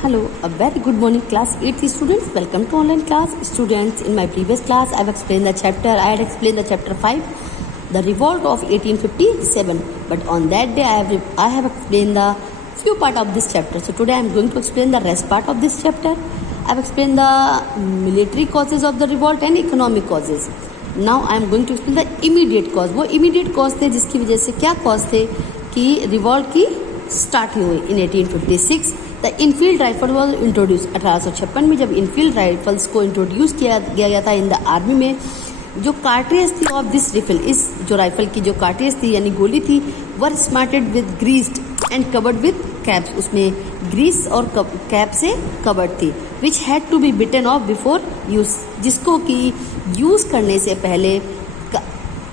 Hello, a very good morning class 8th students. Welcome to online class. Students, in my previous class I have explained the chapter, I had explained the chapter 5, the revolt of 1857. But on that day I have explained the few part of this chapter. So today I am going to explain the rest part of this chapter. I have explained the military causes of the revolt and economic causes. Now I am going to explain the immediate cause. वो immediate cause थे जिसकी वजह से क्या cause थे कि revolt की start हुई इन 1856. The Enfield rifle was introduce 1856 में जब इनफील्ड राइफल्स को इंट्रोड्यूस किया गया था इन द आर्मी में. जो कार्ट्रिज थी ऑफ दिस राइफल, इस जो राइफल की जो कार्ट्रिज थी यानी गोली थी, were smeared with greased and covered with caps. उसमें ग्रीस और कैप से कवर्ड थी. Which had to be bitten off before use, जिसको कि यूज करने से पहले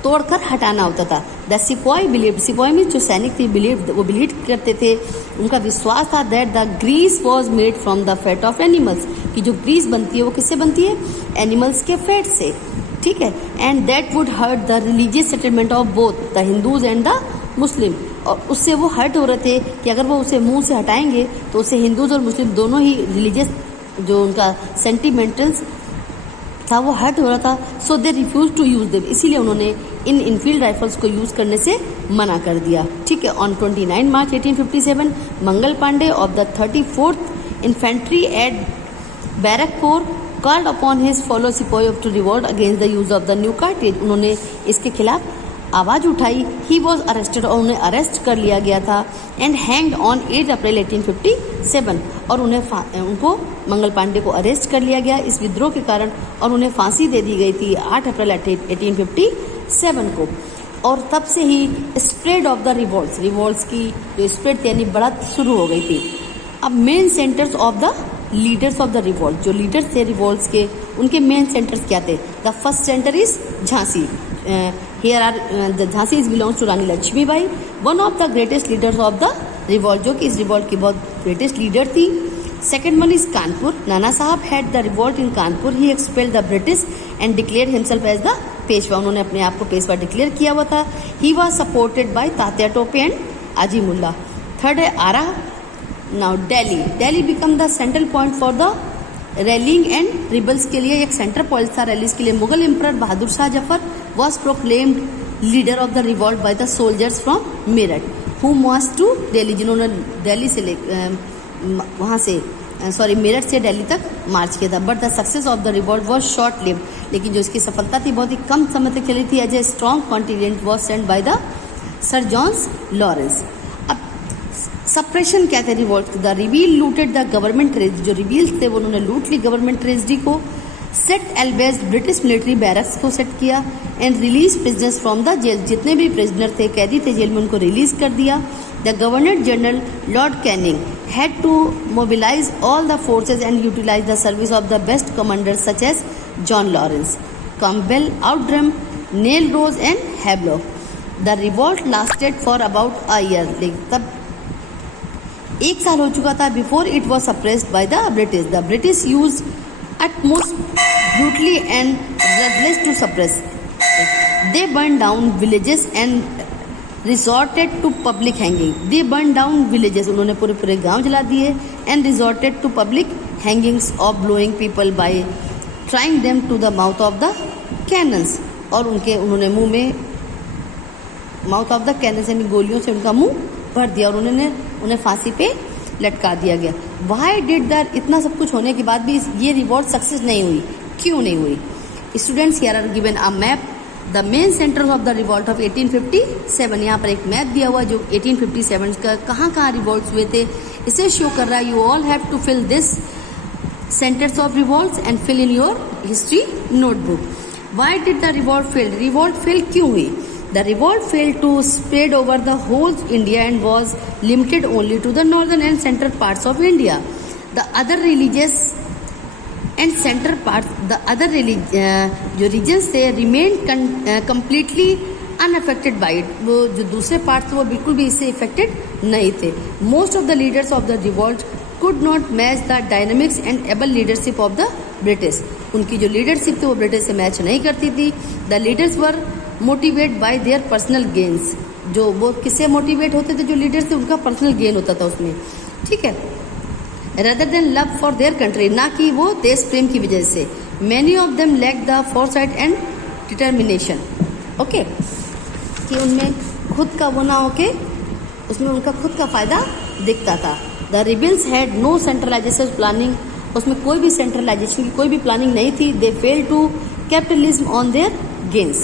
तोड़कर हटाना होता था. द सिपाही बिलीव, सिपाही में जो सैनिक थे बिलीव, वो बिलीव करते थे, उनका विश्वास था that the grease was made from the fat of animals, कि जो ग्रीस बनती है वो किससे बनती है, एनिमल्स के फैट से. ठीक है. And that would hurt the religious settlement of both the Hindus and the Muslim. और उससे वो हर्ट हो रहे थे कि अगर वो उसे मुंह से हटाएंगे तो उससे हिंदूज और मुस्लिम दोनों ही रिलीजियस जो उनका सेंटिमेंटल्स था वो हर्ट हो रहा था. So they refuse to use them, इसीलिए उन्होंने इन इनफील्ड राइफल्स को यूज करने से मना कर दिया. ठीक है. On 29 March 1857 Mangal Pandey of the 34th infantry at Barrackpore called upon his fellow sipahi to revolt against the use of the new cartridge. उन्होंने इसके खिलाफ आवाज उठाई. ही वॉज अरेस्टेड, और उन्हें अरेस्ट कर लिया गया था. एंड हैंग्ड ऑन 8 अप्रैल 1857, और उनको मंगल पांडे को अरेस्ट कर लिया गया इस विद्रोह के कारण, और उन्हें फांसी दे दी गई थी 8 अप्रैल 1857 को. और तब से ही स्प्रेड ऑफ द रिवोल्ट्स की जो स्प्रेड थी यानी बढ़त शुरू हो गई थी. अब main centres of the leaders of the revolt, जो लीडर्स थे रिवोल्ट्स के, उनके मेन सेंटर्स क्या थे. The first centre is Jhansi. Here are the Jhansi is belongs to Rani Lakshmibai, one of the greatest leaders of the revolt, जो कि इस रिवोल्ट की बहुत ग्रेटेस्ट लीडर थी. Second one is Kanpur. Nana Sahab had the revolt in Kanpur. He expelled the British and declare himself as the Peshwa. उन्होंने अपने आप को पेशवा डिक्लेयर किया हुआ था. He was supported by Tatya Tope and Azimullah. Third है Arrah. Now Delhi. Delhi become the central point for the rallying and rebels के लिए एक सेंटर पॉइंट था रैलीज के लिए. Mughal emperor Bahadur Shah Zafar was proclaimed leader of the revolt by the soldiers from Meerut who march to Delhi, जिन्होंने दिल्ली से वहाँ से मेरठ से दिल्ली तक मार्च किया था. But the success of the revolt was short lived, लेकिन जो इसकी सफलता थी बहुत ही कम समय तक चली थी. As a strong continent was sent by the sir John's Lawrence. अब सप्रेशन क्या थे revolt. The rebel looted the government treasury, जो रिबील्स थे वो उन्होंने लूट ली गवर्नमेंट ट्रेजरी को. सेट एल्बेज ब्रिटिश मिलिट्री बैरक्स को सेट किया. And release prisoners from the jail, जितने भी प्रिजनर थे कैदी थे जेल में उनको रिलीज कर दिया. The governor general Lord Canning had to mobilize all the forces and utilize the service of the best commanders such as John Lawrence, Campbell, Outram, Neil Rose and Havelock. The revolt lasted for about a year. तब 1 साल हो चुका था. Before it was suppressed by the British. The British used utmost brutally and ruthless to suppress. They burned down villages and resorted to public hanging. They burn down villages, उन्होंने पूरे गांव जला दिए. And resorted to public hangings of blowing people by trying them to the mouth of the cannons. और उन्होंने मुंह में mouth of the cannons यानी गोलियों से उनका मुंह भर दिया और उन्हें फांसी पे लटका दिया गया. Why did that. इतना सब कुछ होने के बाद भी ये रिवोल्ट सक्सेस नहीं हुई. क्यों नहीं हुई. Students, here are given a map the main centres of the revolt of 1857. यहाँ पर एक मैप दिया हुआ जो 1857 का कहाँ रिवोल्ट हुए थे इसे शो कर रहा है. You all have to fill this centres of revolt and fill in your history notebook. Why did the revolt fail. Revolt fail क्यों हुई. The revolt fail to spread over the whole India and was limited only to the northern and central parts of India. The other religious and centre part, the other जो regions थे remain completely unaffected by it. वो जो दूसरे part थे वो बिल्कुल भी इससे इफेक्टेड नहीं थे. Most of the leaders of the revolt could not match the dynamics and able leadership of the British. उनकी जो लीडरशिप थी वो ब्रिटिश से मैच नहीं करती थी. The leaders were motivate bye their personal gains. जो वो किससे मोटिवेट होते थे, जो लीडर्स थे उनका पर्सनल गेन होता था उसमें. ठीक है. rather than love for their country, ना कि वो देश प्रेम की वजह से. Many of them lacked the foresight and determination. Okay, कि उनमें खुद का वो ना होके उसमें उनका खुद का फायदा दिखता था. The rebels had no centralization planning. उसमें कोई भी सेंट्रलाइजेशन की कोई भी प्लानिंग नहीं थी. They failed to capitalism on their gains.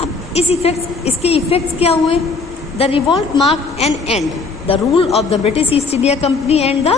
अब इसके इफेक्ट्स क्या हुए? The revolt marked an end. The rule of the British East India Company and the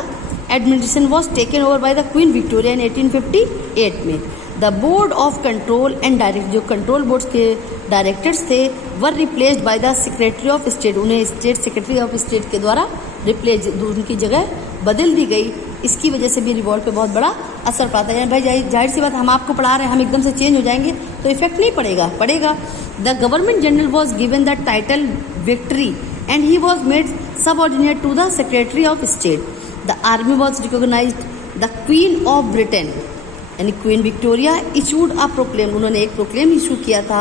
administration was taken over by the Queen Victoria in 1858 में. The board of control and direct जो control boards के directors थे were replaced by the secretary of state. उन्हें state secretary of state के द्वारा replace उनकी जगह बदल दी गई. इसकी वजह से भी रिवॉल्ट पे बहुत बड़ा असर पड़ा था. यानी भाई जाहिर सी बात, हम आपको पढ़ा रहे हैं, हम एकदम से चेंज हो जाएंगे तो इफेक्ट नहीं पड़ेगा. The government general was given the title victory and he was made subordinate to the secretary of state. The army was recognised. The queen of Britain यानी queen Victoria issued a proclaim. उन्होंने एक proclaim issue किया था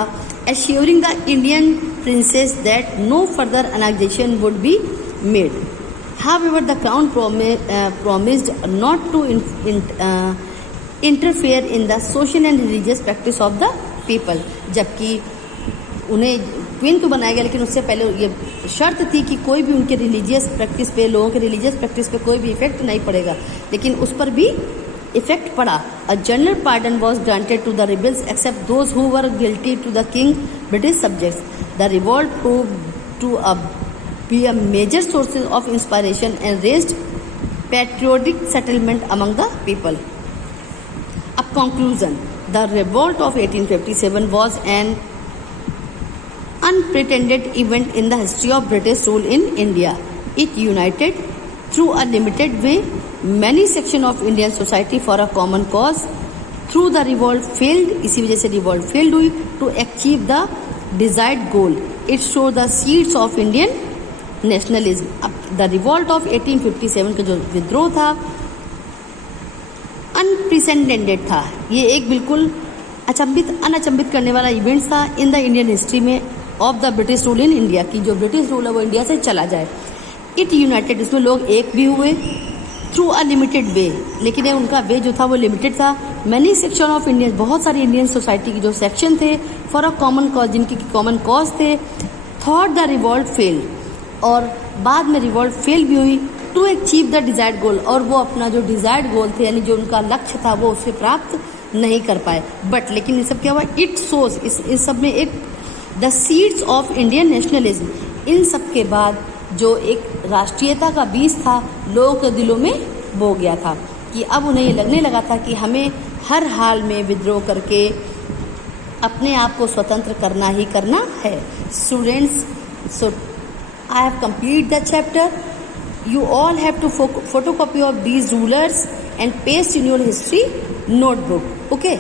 assuring the Indian princes that no further annexation would be made. However, the crown promised not to interfere in the social and religious practice of the people. जबकि उन्हें queen तो बनाया गया, लेकिन उससे पहले ये शर्त थी कि कोई भी उनके रिलीजियस प्रैक्टिस पे, लोगों के रिलीजियस प्रैक्टिस पे कोई भी इफेक्ट नहीं पड़ेगा. लेकिन उस पर भी इफेक्ट पड़ा. A general pardon was granted to the rebels except those who were guilty to the king British subjects. The revolt proved to be a major source of inspiration and raised patriotic sentiment among the people. A conclusion: the revolt of 1857 was an unprecedented event in the history of British rule in India. It united through a limited way many sections of Indian society for a common cause. Through the revolt failed, इसी वजह से revolt failed हुई to achieve the desired goal. It showed the seeds of Indian nationalism. अब the revolt of 1857 का जो विद्रोह था unprecedented था. ये एक बिल्कुल अनअचंभित करने वाला इवेंट था इन द इंडियन हिस्ट्री में of the British rule in India की जो ब्रिटिश रूल है वो इंडिया से चला जाए. इट यूनाइटेड, इसमें लोग एक भी हुए थ्रू अ लिमिटेड वे, लेकिन उनका वे जो था वो लिमिटेड था. मैनी सेक्शन ऑफ इंडियन, बहुत सारी इंडियन सोसाइटी के जो सेक्शन थे फॉर अ कॉमन कॉज, जिनकी कॉमन कॉज थे. थॉट द रिवॉल्ट फेल्ड, और बाद में रिवॉल्ट फेल भी हुई टू अचीव द डिजायर्ड गोल, और वो अपना जो डिजायर्ड गोल थे यानी जो उनका लक्ष्य था वो उसे प्राप्त नहीं कर पाए. बट लेकिन ये सब क्या हुआ? इट सोज, इस सब में एक the seeds of Indian nationalism. इन सब के बाद जो एक राष्ट्रीयता का बीज था लोगों के दिलों में बो गया था कि अब उन्हें ये लगने लगा था कि हमें हर हाल में विद्रोह करके अपने आप को स्वतंत्र करना ही करना है. Students, so I have completed the chapter. You all have to photocopy of these rulers and paste in your history notebook. Okay.